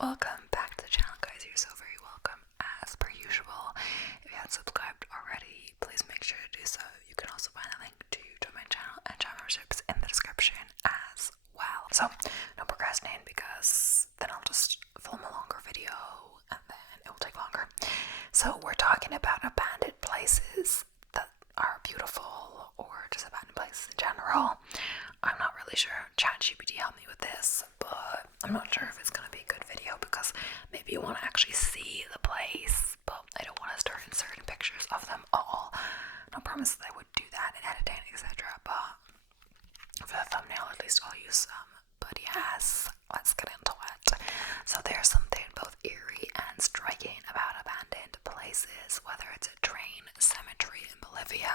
Welcome back to the channel, guys. You're so very welcome, as per usual. If you haven't subscribed already, please make sure to do so. You can also find a link to join my channel and channel memberships in the description as well. So, don't procrastinate, because then I'll just film a longer video and then it will take longer. So, we're talking about abandoned places that are beautiful, or just abandoned places in general. I'm not really sure. ChatGPT helped me with this, but I'm not sure if it's going to be a good video, because maybe you want to actually see the place, but I don't want to start inserting pictures of them all. No promise that I would do that in editing, etc., but for the thumbnail at least I'll use some. But yes, let's get into it. So there's something both eerie and striking about abandoned places, whether it's a train cemetery in Bolivia,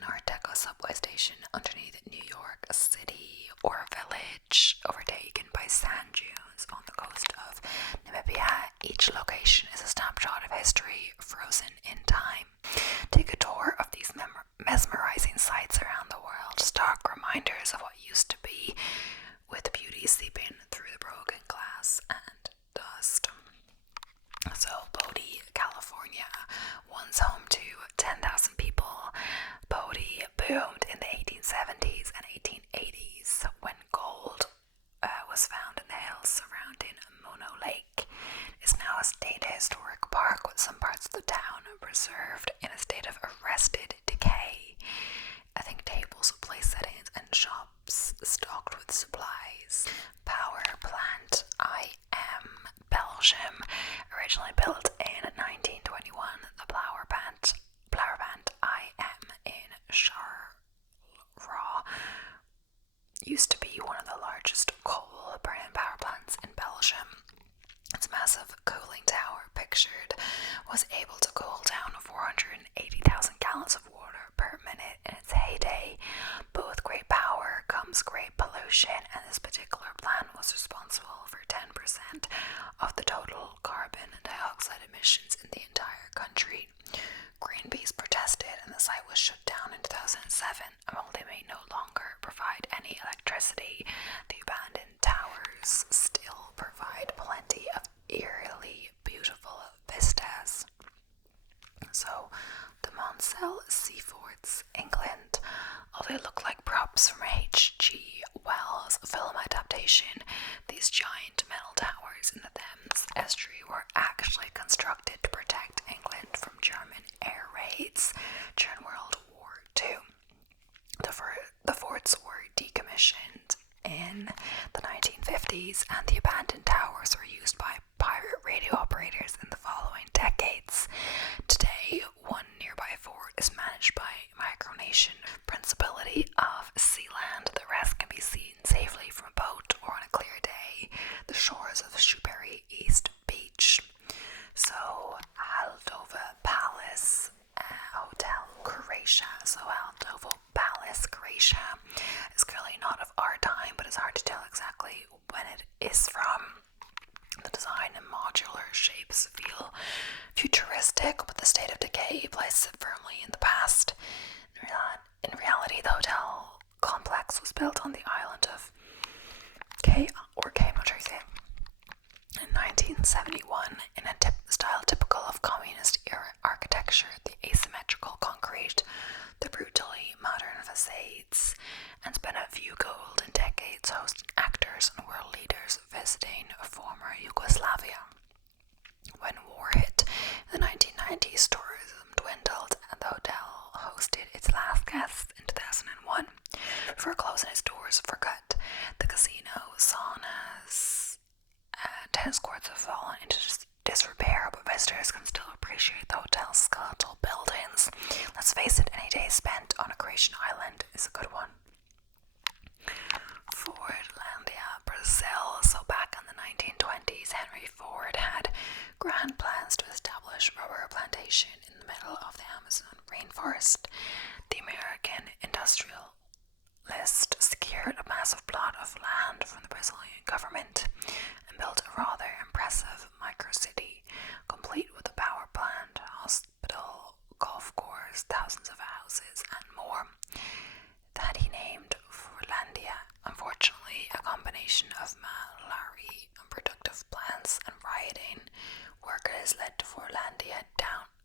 an Art Deco subway station underneath New York City, or a village overtaken by sand dunes on the coast of Namibia. Each location is a snapshot of history frozen in time. Take a tour of these mesmerizing sights around the world, stark reminders of what used to be, with beauty seeping through the broken glass and dust. So, Bodie, California, once home to 10,000 people. Bodie boomed in the 1870s and 1880s when gold was found in the hills surrounding Mono Lake. It's now a state historic park, with some parts of the town preserved in a state of arrested decay. I think tables with place settings and shops stocked with supplies. Power plant IM, Belgium. Originally built in 1921, the power plant IM in Charleroi used to be one of the largest coal-burning power plants in Belgium. Its massive cooling tower, pictured, was able to cool down 480,000 gallons of water per minute in its heyday. But with great power comes great pollution, and this particular plant was responsible for 10% of the total carbon dioxide emissions in the entire country. Greenpeace protested, and the site was shut down in 2007, and while they may no longer provide any electricity, the abandoned towers still provide plenty of eerily beautiful vistas. So, the Monsell Seaforts, England. Although they look like props from H.G. Wells' film adaptation, these giant metal towers in the Thames estuary were actually constructed to protect England from German air raids during World War II. The forts were decommissioned in the 1950s, and the abandoned towers were used by pirate radio operators in the following decades. Today, one nearby fort is managed by Micronesian Principality of Sealand. The rest can be seen safely from a boat or on a clear day, the shores of Shoebury East Beach. So, Aldova Palace Hotel, Croatia. So, Aldova Palace, Croatia is clearly not of our time, but it's hard to tell exactly when it is from. The design and modular shapes feel futuristic, but the state of decay places it firmly in the past. In reality, the hotel complex was built on the island of K, I'm not sure you say it, in 1971, in a style typical of communist era architecture. The asymmetrical concrete, the brutally modern facades, and spent a few golden decades hosting actors and world leaders visiting former Yugoslavia. When war hit in the 1990s, tourism dwindled, and the hotel hosted its last guests in 2001 before closing its doors for good. The casino, saunas, tennis courts have fallen into disrepair, but visitors can still appreciate the hotel's skeletal buildings. Let's face it, any day spent on a Croatian island is a good one. Fordlandia, Brazil. So back in the 1920s, Henry Ford had grand plans to establish a rubber plantation in the middle of the Amazon rainforest. The American industrialist secured a massive plot of land from the Brazilian government and built a rather impressive microcity, complete with a power plant, hospital, golf course, thousands of houses, and more, that he named Fordlandia. Unfortunately, a combination of malaria, unproductive plants,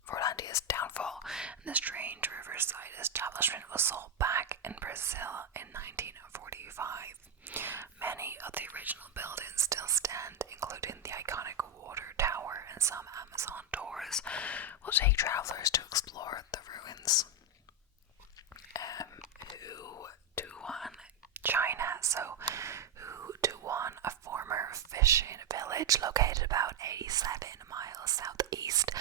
Forlandia's downfall, and the strange riverside establishment was sold back in Brazil in 1945. Many of the original buildings still stand, including the iconic water tower, and some Amazon tours will take travelers to explore the ruins. Hutuan, China. So, Hutuan, a former fishing village located about 87 miles southeast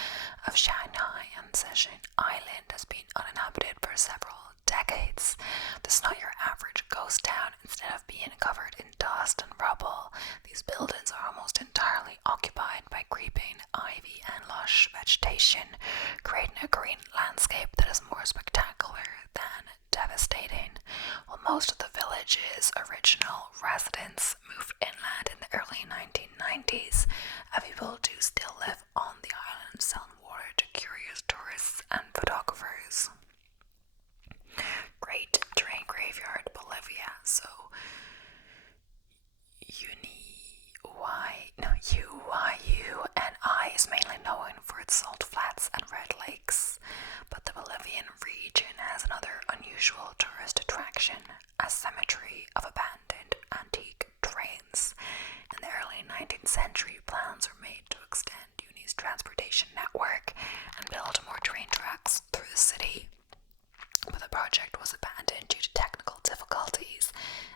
of Shanghai and Seychelles Island, has been uninhabited for several decades. This is not your average ghost town. Instead of being covered in dust and rubble, these buildings are almost entirely occupied by creeping ivy and lush vegetation, creating a green landscape that is more spectacular than devastating. While most of the village's original residents moved inland in the early 1990s, people do still live on the island, selling water to curious tourists and photographers. Great Terrain Graveyard, Bolivia. So, UYUNI is mainly known for its salt flats and red lakes, but the Bolivian region has another unusual tourist attraction, a cemetery of abandoned antique trains. In the early 19th century, plans were made to extend UNI's transportation network and build more train tracks through the city, but the project was abandoned due to technical difficulties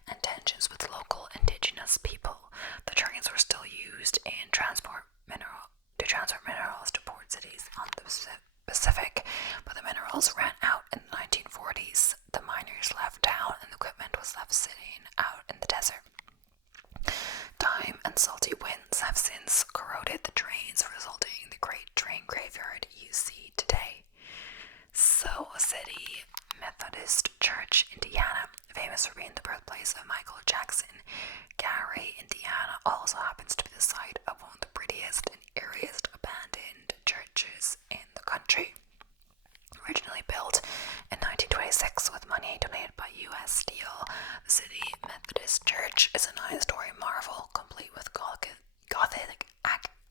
and tensions with local indigenous people. The trains were still used in transport minerals to port cities on the Pacific, but the minerals ran out in the 1940s. The miners left town and the equipment was left sitting out in the desert. Time and salty winds have since corroded the trains, resulting in the Great Train Graveyard you see today. Sioux City Methodist Church, Indiana, famous for being the birthplace of Michael Jackson. Gary, Indiana, also happens to be the site of one of the prettiest and eeriest abandoned churches in the country. Originally built in 1926 with money donated by U.S. Steel, the City Methodist Church is a 9-story marvel complete with Gothic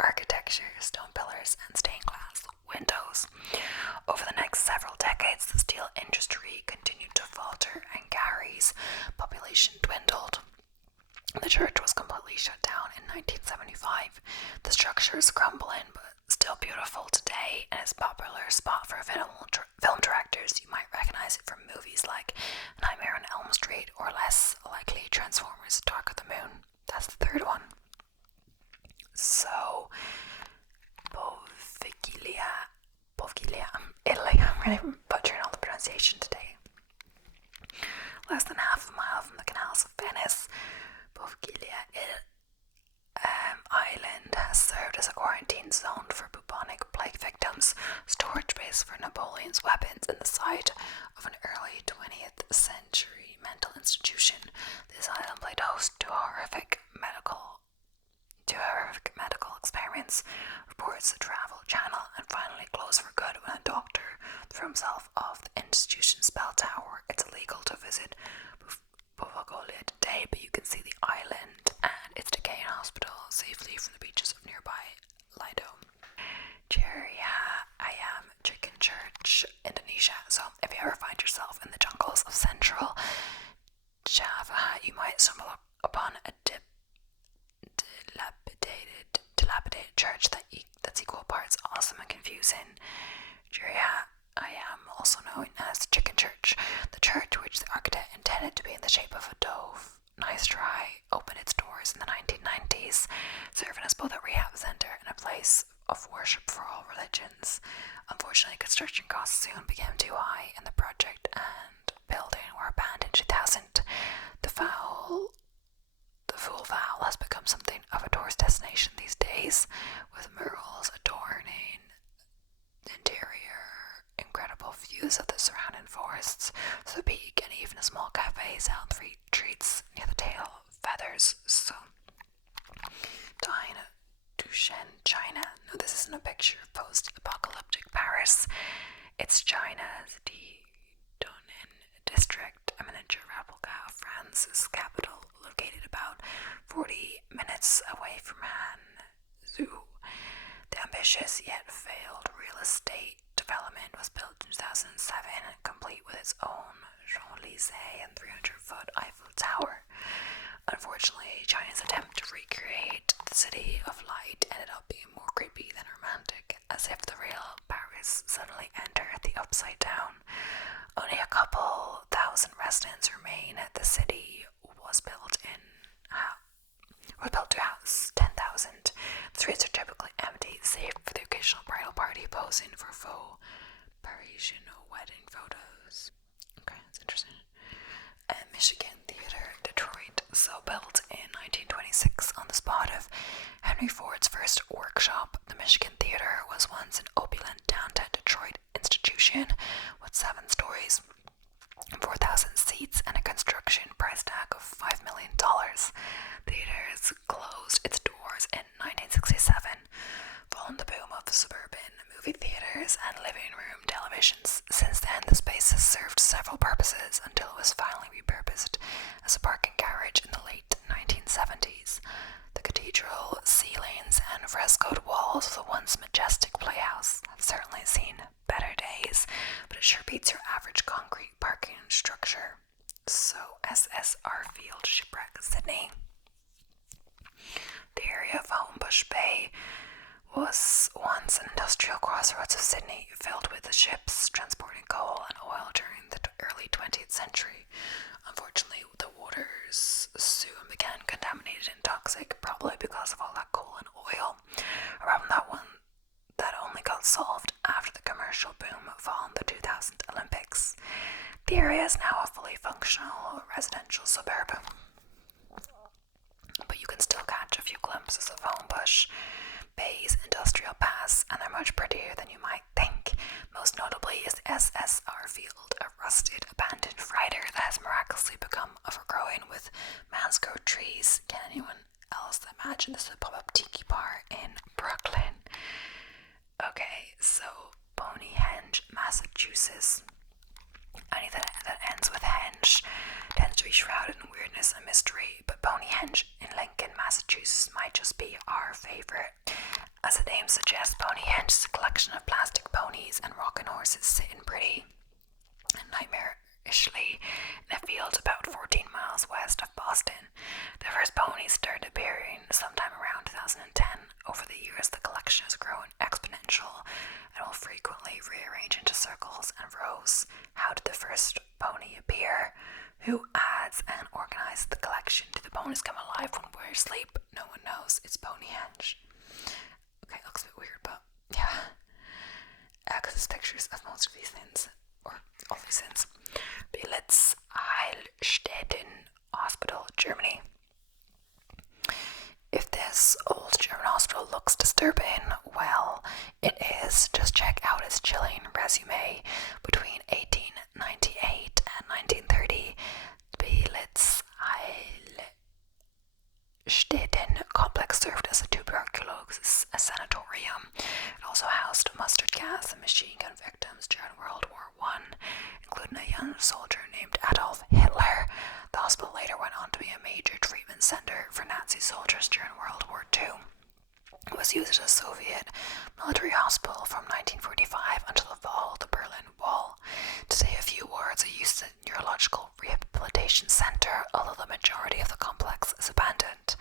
architecture, stone pillars, and stained glass windows. Over the next several decades, the steel industry continued to falter and Gary's population dwindled. The church was completely shut down in 1975. The structure is crumbling but still beautiful today, and is a popular spot for film directors. You might recognize it from movies like Nightmare on Elm Street, or less likely Transformers: Dark of the Moon. That's the third one. So, Poveglia, Italy. I'm really butchering all the pronunciation today. Less than half a mile from the canals of Venice, Poveglia Island has served as a quarantine zone for bubonic plague victims, storage base for Napoleon's weapons, and the site of an early 20th century mental institution. This island played host to horrific medical experiments, reports the Travel Channel, and finally closed for good when a doctor threw himself off the institution's bell tower. It's illegal to visit Poveglia today, but you can see the island and its decaying hospital safely from the beaches of nearby Lido. Jeria Ayam Chicken Church, Indonesia. So if you ever find yourself in the jungles of central Java, you might stumble upon a dilapidated church that's equal parts awesome and confusing. Jeria Ayam, also known as Chicken Church. The church, which the architect intended to be in the shape of a dove, nice try, opened its doors in the 1990s, serving as both a rehab center and a place of worship for all religions. Unfortunately, construction costs soon became too high, and the project and building were abandoned in 2000. The Fool Val has become something of a tourist destination these days, with murals adorning the interior, incredible views of the surrounding forests, the peak, and even a small cafe selling free treats near the tail feathers. So, Dine Dushen, China. No, this isn't a picture of post-apocalyptic Paris. It's China's Donin district, a miniature replica of France's capital, located about 40 minutes away from Hangzhou. The ambitious yet failed Henry Ford's first workshop, the Michigan Theater, was once an opulent downtown Detroit institution with 7 stories, 4,000 seats, and a construction price tag of $5 million. The theater closed its doors in 1967, following the boom of suburban movie theaters and living room televisions. Since then, the space has served several purposes until it was finally repurposed as a parking garage in the late 1970s. The cathedral ceilings and frescoed walls of the once majestic playhouse have certainly seen better days, but it sure beats your average concrete parking structure. So, SSR Field Shipwreck, Sydney. The area of Homebush Bay was once an industrial crossroads of Sydney, filled with the ships transporting coal and oil during the early 20th century. Unfortunately, the waters soon began contaminated and toxic, probably because of all that coal and oil. Around that one that only got solved after the commercial boom following the 2000 Olympics. The area is now a fully functional residential suburb, but you can still catch a few glimpses of Homebush Bay's industrial past, and they're much prettier than you might think. Most notably is the SSR Field, a rusted, abandoned freighter that has miraculously become overgrown with mangrove trees. Can anyone else imagine this is a pop-up tiki bar in Brooklyn? Okay, so Stonehenge, Massachusetts. Anything that ends with henge tends to be shrouded in weirdness and mystery, but Stonehenge in Lincoln, Massachusetts might just be our favorite. As the name suggests, Stonehenge is a collection of plastic ponies and rocking horses sitting pretty and nightmarishly in a field about 14 miles west of Boston. The first ponies started appearing sometime around 2010. Over the years, the collection has grown exponential and will frequently rearrange into circles and rows. How did the first pony appear? Who adds and organizes the collection? Do the ponies come alive when we're asleep? No one knows. It's Stonehenge. Okay, it looks a bit weird, but yeah. Because there's pictures of most of these things, or all these things. Belitz Heilstätten Hospital, Germany. If this old German hospital looks disturbing, well, it is. Just check out its chilling resume. Between 1898 and 1930, the Belitz Heilstätten complex served as a tuberculosis sanatorium. It also housed mustard gas and machine gun victims during World War I, including a young soldier named Adolf Hitler. The hospital later went on to be a major treatment center for Nazi soldiers during World War II. It was used as a Soviet military hospital from 1945 until the fall of the Berlin Wall. To say a few words, it used a neurological rehabilitation center, although the majority of the complex is abandoned.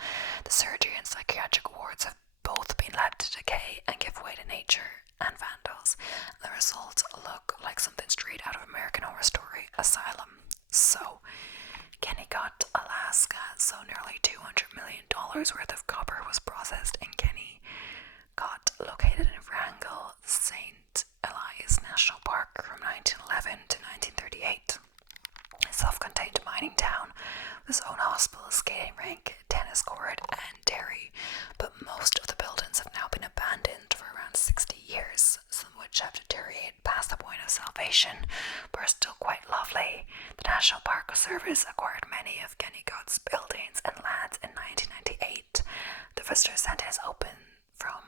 The surgery and psychiatric wards have both been led to decay and give way to nature and vandals. The results look like something straight out of American Horror Story Asylum. So, Kennecott, Alaska. So nearly $200 million worth of copper was processed in Kennecott, located in Wrangell, St. Elias National Park from 1911 to 1938. A self-contained mining town with its own hospital, skating rink, tennis court, and dairy. But most of the buildings have now been abandoned for around 60 years, some of which have deteriorated past the point of salvation, but are still quite lovely. The National Park Service acquired many of Kennecott's buildings and lands in 1998. The Visitor Center is open from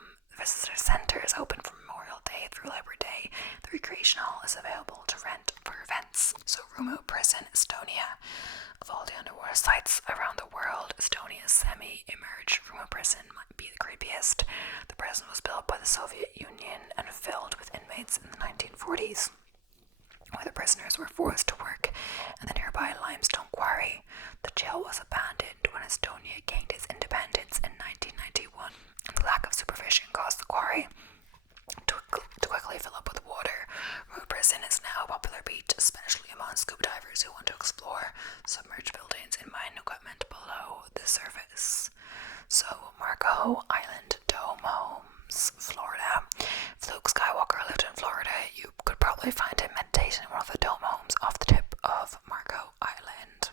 Memorial Day through Labor Day. The Recreation Hall is available to rent for events. So Rumo Prison, Estonia. Of all the underwater sites around the world, Estonia's semi-emerged Rumo Prison might be the creepiest. The prison was built by the Soviet Union and filled with inmates in the 1940s, where the prisoners were forced to work in the nearby limestone quarry. The jail was abandoned when Estonia gained its independence in 1991, and the lack of supervision caused the quarry to quickly fill up with water. Rumo Prison is now a popular beach, especially among scuba divers who want to explore submerged buildings and mine equipment below the surface. So, Marco Island Dome Homes, Florida. If Luke Skywalker lived in Florida, you could probably find him meditating in one of the dome homes off the tip of Marco Island.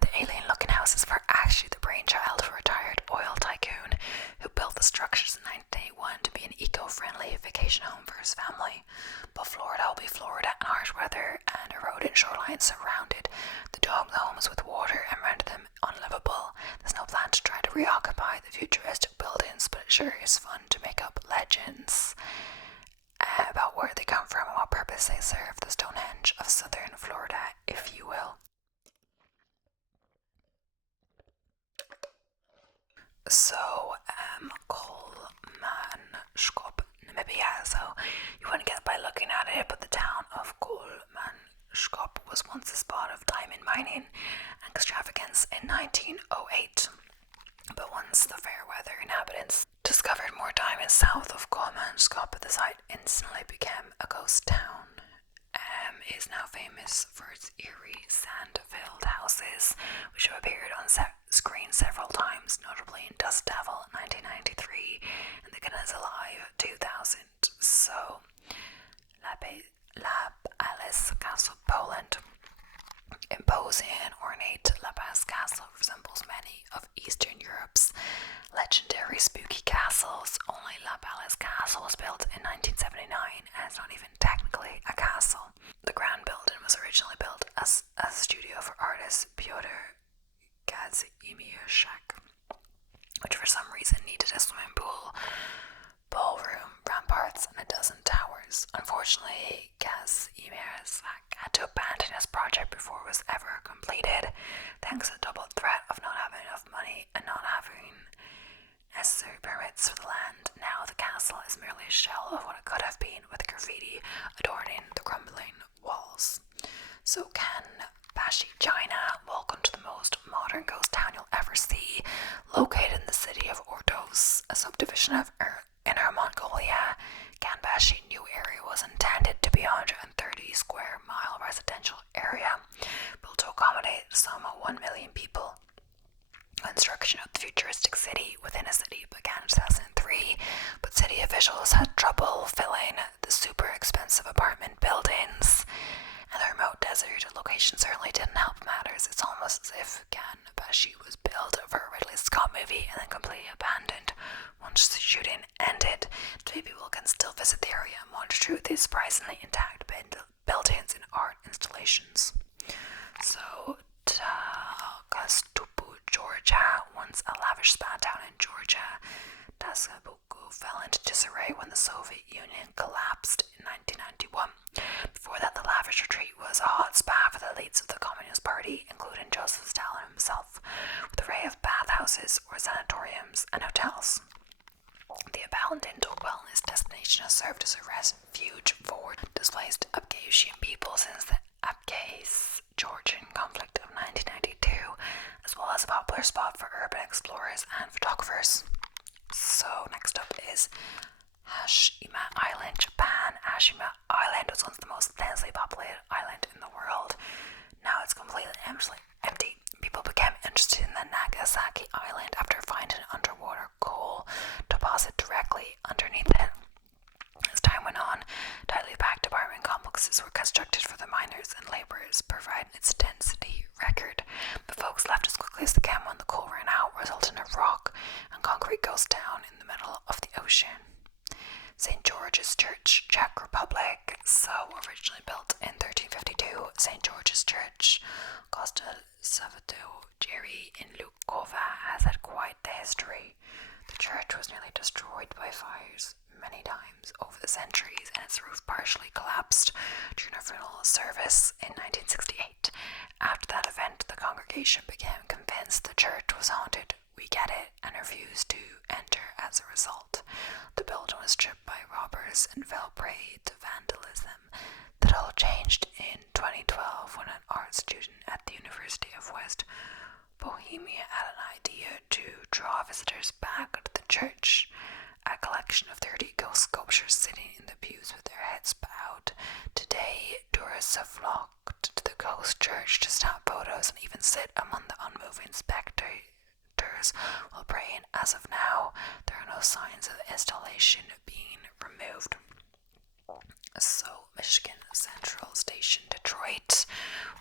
The alien-looking houses were actually the brainchild surrounded the homes with water and rendered them unlivable. There's no plan to try to reoccupy the futuristic buildings, but it sure is fun to make up legends about where they come from and what purpose they serve. The Stonehenge of southern Florida, if you will. So, Kolmanskop, Namibia. So, you wouldn't get by looking at it, but the town of Kolmanskop was once a spot of diamond mining and extravagance in 1908. But once the fair weather inhabitants discovered more diamonds south of Kolmanskop, the site instantly became a ghost town. It is now famous for its eerie sand-filled houses, which have appeared on screen several times, notably in Dust Devil 1993 and The Knights Alive 2000. So, Lab Alice Castle, Poland. Imposing and ornate La Paz Castle resembles many of Eastern Europe's legendary spooky castles. Only La Paz Castle was built in 1979 and it's not even technically a castle. The grand building was originally built as a studio for artist Pyotr Kazimierczak, which for some reason needed a swimming pool, ballroom, ramparts, and a dozen towers. Unfortunately, Kazimierczak had to abandon his project before it was ever completed, thanks to the double threat of not having enough money and not having necessary permits for the land. Now the castle is merely a shell of what it could have been, with graffiti adorning the crumbling walls. So Kanbashi, China. Welcome to the most modern ghost town you'll ever see. Located in the city of Ordos, a subdivision of Inner Mongolia, Kanbashi new area was intended to be a 130 square mile residential area, built to accommodate some 1 million people. Construction of the futuristic city within a city began in 2003, but city officials had trouble filling the super expensive apartment buildings, and the remote desert location certainly didn't help matters. It's almost as if Kanbashi was built for a Ridley Scott movie and then completely abandoned once the shooting ended. Today people can still visit the area and wander through these surprisingly intact buildings and art installations. So, Takastupu, Georgia. Once a lavish spa town in Georgia, Takastupu fell into disarray when the Soviet Union collapsed in 1991. Before that, the lavish retreat was a hot spa for the elites of the Communist Party, including Joseph Stalin himself, with an array of bathhouses or sanatoriums and hotels. The abandoned wellness destination has served as a refuge for displaced Abkhazian people since the Abkhaz-Georgian conflict of 1992, as well as a popular spot for urban explorers and photographers. So next up is Hashima Island, Japan. Hashima Island was once the most densely populated island in the world. Now it's completely empty. People became interested in the Nagasaki Island after finding an underwater coal deposit directly underneath it. As time went on, tightly packed apartment complexes were constructed for the miners and laborers, providing its density record. But folks left as quickly as they can when the coal ran out, resulting in a rock and concrete ghost town in the middle of the ocean. St. George's Church, Czech Republic. So originally built in 1352, St. George's Church, Kostel Savatojery in Lukova, has had quite the history. The church was nearly destroyed by fires many times over the centuries, and its roof partially collapsed during a funeral service in 1968. After that event, the congregation became convinced the church was haunted. We get it, and refused to enter as a result. The building was stripped by robbers and fell prey to vandalism. That all changed in 2012 when an art student at the University of West Bohemia had an idea to draw visitors back to the church. A collection of 30 ghost sculptures sitting in the pews with their heads bowed. Today, tourists have flocked to the ghost church to snap photos and even sit among the unmoving spectators while praying. As of now, there are no signs of the installation being removed. So, Michigan Central Station, Detroit.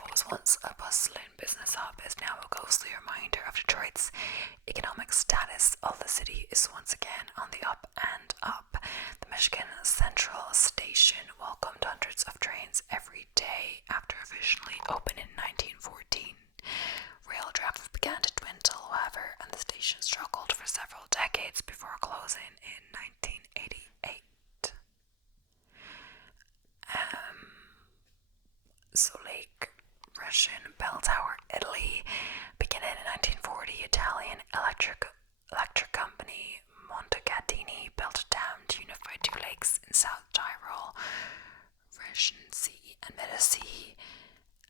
What was once a bustling business hub is now a ghostly reminder of Detroit's economic status. All the city is once again on the up and up. The Michigan Central Station welcomed hundreds of trains every day after officially opened in 1914. Rail traffic began to dwindle, however, and the station struggled for several decades before closing in 1988. So Lake Russian Bell Tower, Italy. Beginning in 1940, Italian electric company Montecatini built a dam to unify two lakes in South Tyrol, Russian Sea and Medici.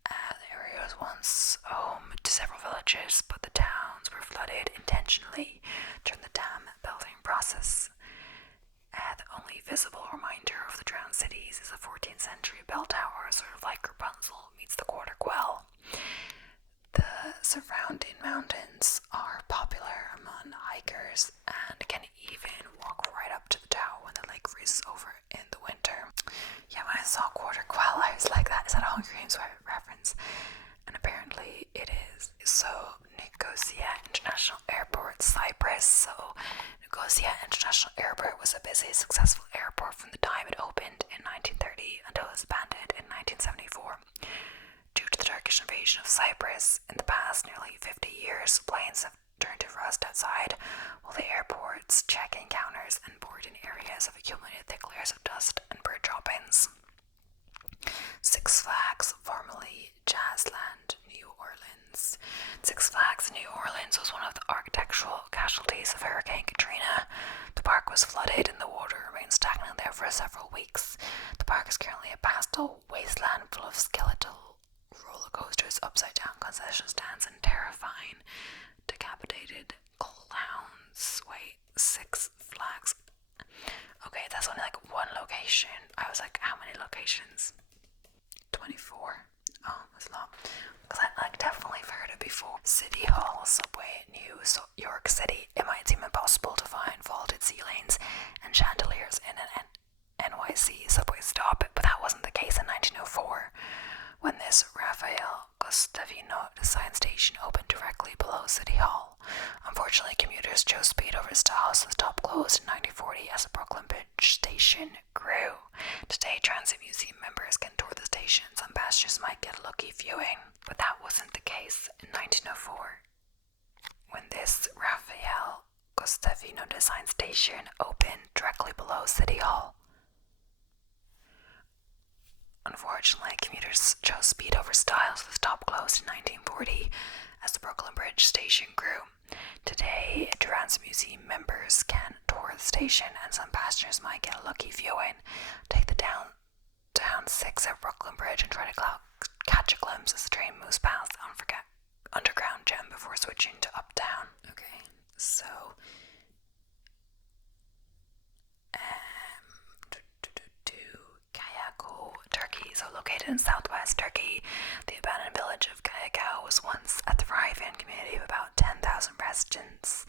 The area was once home to several villages, but the towns were flooded intentionally during the dam building process. The only visible reminder of the drowned cities is a 14th century bell tower, sort of like Rapunzel meets the Quarter Quell. The surrounding mountains are popular among hikers and can even walk right up to the tower when the lake freezes over in the winter. Yeah, when I saw Quarter Quell, I was like, that is that a Hunger Games reference? And apparently it is. So Nicosia International Airport, Cyprus. So Nicosia International Airport was a busy, successful airport from the time it opened in 1930 until it was abandoned in 1974. Due to the Turkish invasion of Cyprus, in the past nearly 50 years, planes have turned to rust outside, while the airport's check-in counters and boarding areas have accumulated thick layers of dust and bird droppings. Six Flags, formerly Jazzland, New Orleans. Six Flags New Orleans was one of the architectural casualties of Hurricane Katrina. The park was flooded and the water remained stagnant there for several weeks. The park is currently a pastel wasteland full of skeletal roller coasters, upside down concession stands, and terrifying decapitated clowns. Wait, Six Flags. Okay, that's only like one location. I was like, how many locations? 24. Oh, that's a lot. Because I definitely heard it before. City Hall subway, New York City. It might seem impossible to find vaulted ceilings and chandeliers in an NYC subway stop, but that wasn't the case in 1904, when this Raphael Gustavino design station opened directly below City Hall. Unfortunately, commuters chose speed over style, so the stop closed in 1940 as the Brooklyn Bridge station grew. Today, Transit Museum members can tour the station. Some passengers might get a lucky viewing, but that wasn't the case in 1904, when this Raphael Gustavino design station opened directly below City Hall. Unfortunately, commuters chose speed over style, so the stop closed in 1940 as the Brooklyn Bridge station grew. Today, Transit Museum members can tour the station, and some passengers might get a lucky viewing. Take the down 6 at Brooklyn Bridge and try to catch a glimpse as the train moves past the underground gem before switching to uptown. Okay, so Kayako, Turkey. So located in southwest Turkey, the abandoned village of Kayako was once a thriving community of about 10,000 residents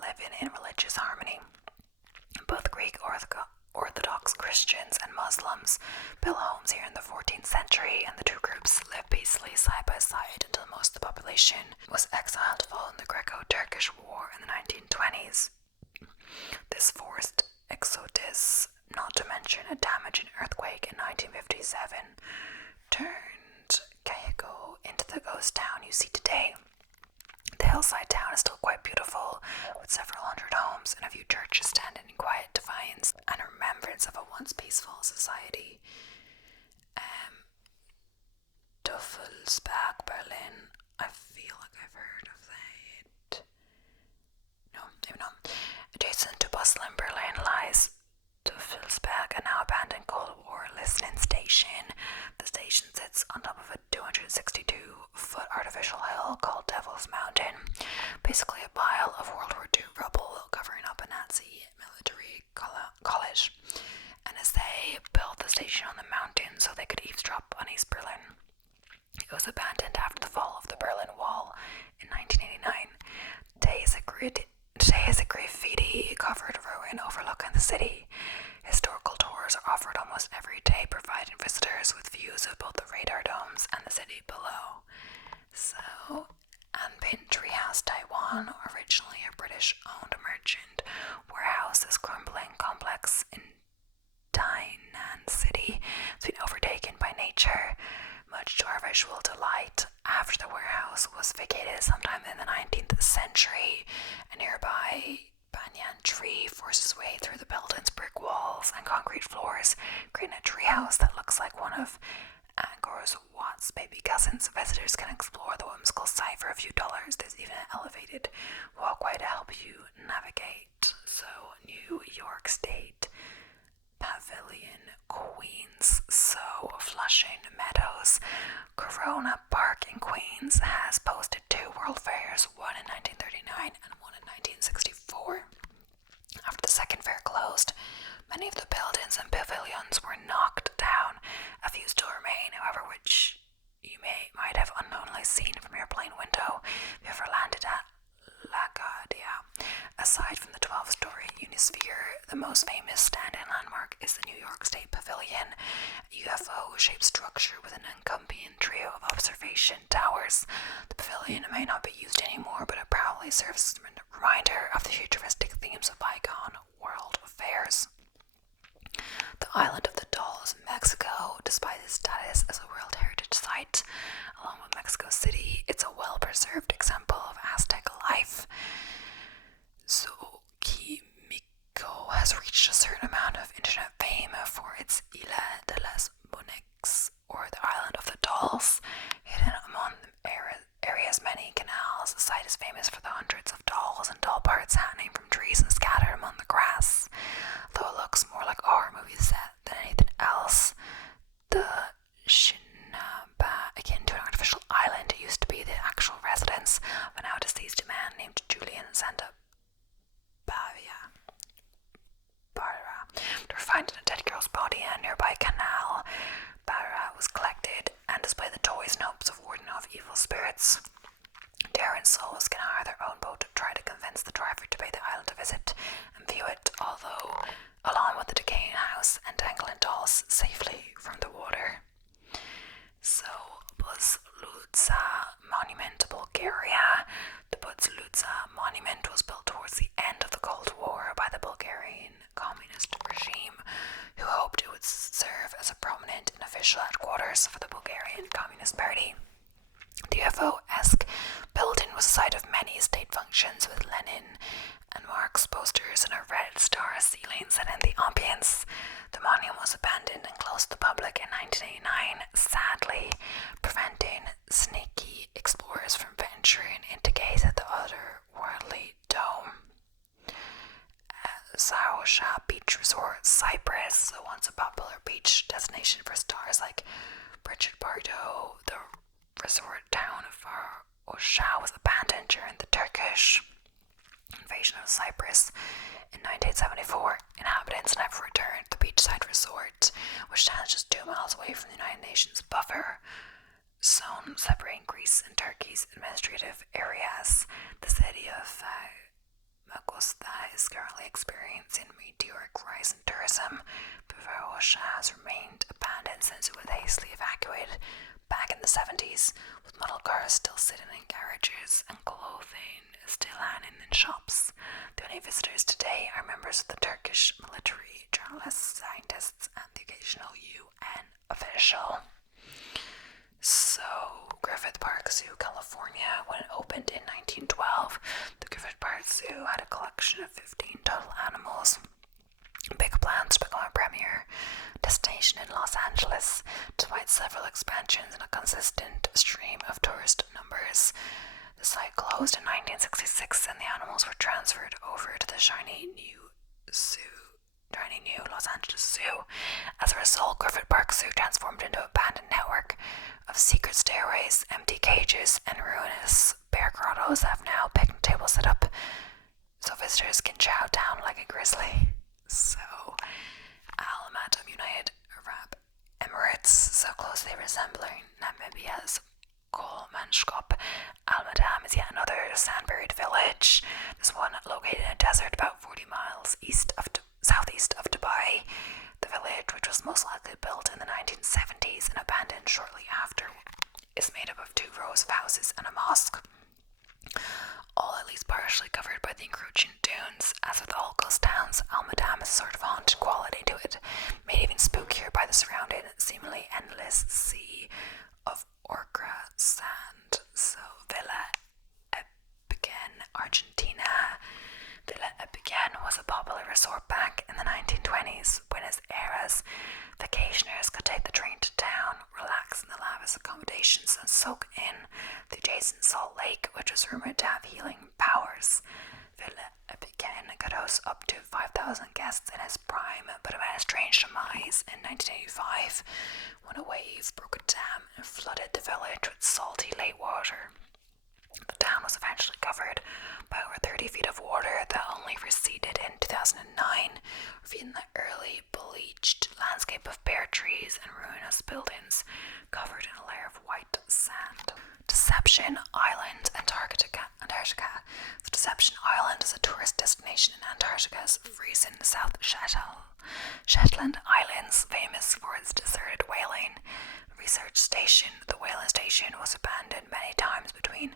living in religious harmony. Both Greek Orthodox Christians and Muslims built homes here in the 14th century, and the two groups lived peacefully side by side until most of the population was exiled following the Greco-Turkish War in the 1920s. This forced exodus, not to mention a damaging earthquake in 1957, turned Kayako into the ghost town you see today. The hillside town is still quite beautiful, with several hundred homes and a few churches standing in quiet defiance and a remembrance of a once peaceful society. Duffelsberg, Berlin. I feel like I've heard of that. No, maybe not. Adjacent to bustling Berlin lies Duffelsberg, a now abandoned Cold War listening station. The station sits on top of a 262-foot artificial hill called Devil's Mountain, basically a pile of World War II rubble covering up a Nazi military college. And as they built the station on the mountain so they could eavesdrop on East Berlin, it was abandoned after the fall of the Berlin Wall in 1989. Today is a graffiti-covered ruin overlooking the city. Historical tours are offered almost every day, providing visitors with views of both the radar domes and the city below. So, Anpin Treehouse, Taiwan, originally a British-owned merchant warehouse, this crumbling complex in Tainan City has been overtaken by nature, much to our visual delight. After the warehouse was vacated sometime in the 19th century, a nearby banyan tree forces its way through the building's brick walls and concrete floors, creating a treehouse that looks like one of Angkor Wat's baby cousins. Visitors can explore the whimsical site for a few dollars. There's even an elevated walkway to help you navigate. So, New York State Pavilion, Queens. So, Flushing Meadows Corona Park in Queens has posted 2 World Fairs, one in 1939 and one in 1964. After the second fair closed, many of the buildings and pavilions were knocked down. A few still remain, however, which you might have unknowingly seen from your plane window if you ever landed at LaGuardia. Aside from the 12-story Unisphere, the most famous stand-in landmark is the New York State Pavilion, a UFO-shaped structure with an accompanying trio of observation towers. The pavilion may not be used anymore, but it probably serves as a reminder of the futuristic themes of bygone world fairs. The Island of the Dolls, Mexico, despite its status as a World Heritage Site, along with Mexico City, it's a well-preserved example of Aztec life. So, Quimico has reached a certain amount of internet fame for its Isla de las Muñecas, or the Island of the Dolls. Hidden among the area's many canals, the site is famous for the hundreds of dolls and doll parts hanging from trees and scattered among the grass. Though it looks more like a horror movie set than anything else, the Shinaba, akin to an artificial island, used to be the actual residence of a now deceased man named Julian Santa Barra. They were finding a dead girl's body in a nearby canal. Barra was collected and displayed the toys and hopes of warding off evil spirits. Daring souls can hire their own boat to try to convince the driver to pay the island a visit and view it, although along with the decaying house and dangling dolls safely from the water. So, Buzlutsa Monument, Bulgaria. The Buzlutsa Monument was built towards the end of the Cold War by the Bulgarian communist regime, who hoped it would serve as a prominent and official headquarters for the Bulgarian Communist Party. The UFO-esque building was the site of many state functions, with Lenin and Marx posters and a red star ceiling set in the ambience. The monument was abandoned and closed to the public in 1989, sadly, preventing sneaky explorers from venturing in to gaze at the otherworldly dome. Saosha Beach Resort, Cyprus, so once a popular beach destination for stars like Bridget Bardot, the resort town of Osha was abandoned during the Turkish invasion of Cyprus in 1974. Inhabitants never returned. The beachside resort, which stands just 2 miles away from the United Nations buffer zone separating Greece and Turkey's administrative areas, the city of Magosta is currently experiencing meteoric rise in tourism. Osha has remained abandoned since it was hastily evacuated back in the 70s, with model cars still sitting in garages and clothing still hanging in shops. The only visitors today are members of the Turkish military, journalists, scientists, and the occasional UN official. So, Griffith Park Zoo, California, when it opened in 1912, the Griffith Park Zoo had a collection of 15 total animals. Big plans to become a premier destination in Los Angeles, despite several expansions and a consistent stream of tourist numbers. The site closed in 1966 and the animals were transferred over to the shiny new Los Angeles Zoo. As a result, Griffith Park Zoo transformed into an abandoned network of secret stairways, empty cages, and ruinous bear grottos that have now picnic tables set up so visitors can chow down like a grizzly. So, Al Madam United Arab Emirates, so closely resembling Namibia's Kolmanskop. Al Madam is yet another sand-buried village. This one located in a desert about 40 miles southeast of Dubai. The village, which was most likely built in the 1970s and abandoned shortly after, is made up of 2 rows of houses and a mosque, all at least partially covered by the encroaching dunes. As with all ghost towns, Almadam has a sort of haunted quality to it, made even spookier by the surrounding seemingly endless sea of ochre sand. So Villa Epigen, Argentina. Villa Epigen was a popular resort back in the 1920s. Buenos Aires vacationers could take the train to town, relax in the lavish accommodations, and soak in the adjacent Salt Lake, which was rumored to have healing powers. Villa Epigen could host up to 5,000 guests in its prime, but it met a strange demise in 1985 when a wave broke a dam and flooded the village with salty lake water. The town was eventually covered by over 30 feet of water that only receded in 2009, revealing the early bleached landscape of bare trees and ruinous buildings covered in a layer of white sand. Deception Island, Antarctica. So Deception Island is a tourist destination in Antarctica's freezing South Shetland Islands, famous for its deserted whaling research station. The whaling station was abandoned many times between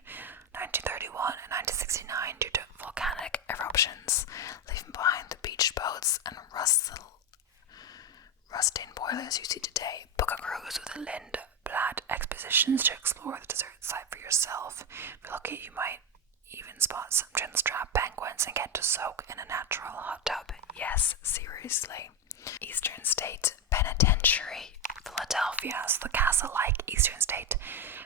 1931 and 1969 due to volcanic eruptions, leaving behind the beached boats and rusting boilers you see today. Book a cruise with the Lindblad Expeditions to explore the desert site for yourself. If you're lucky, you might even spot some chinstrap penguins and get to soak in a natural hot tub. Yes, seriously. Eastern State Penitentiary, Philadelphia. So the castle-like Eastern State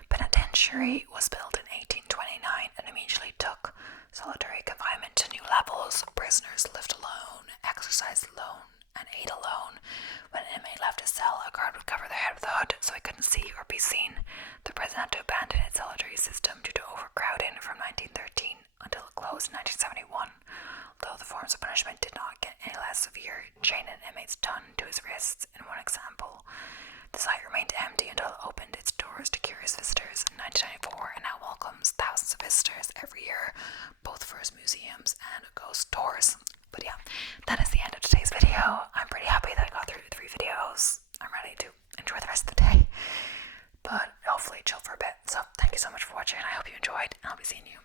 Penitentiary was built in 1829 and immediately took solitary confinement to new levels. Prisoners lived alone, exercised alone, and ate alone. When an inmate left his cell, a guard would cover their head with a hood so he couldn't see or be seen. The prison had to abandon its solitary system due to overcrowding from 1913 until it closed in 1971. Though the forms of punishment did not get any less severe, chaining an inmate's tongue to his wrists in one example. The site remained empty until it opened its doors to curious visitors in 1994 and now welcomes thousands of visitors every year, both for its museums and ghost tours. But yeah, that is the end of today's video. I'm pretty happy that I got through 3 videos. I'm ready to enjoy the rest of the day, but hopefully chill for a bit. So thank you so much for watching. I hope you enjoyed, and I'll be seeing you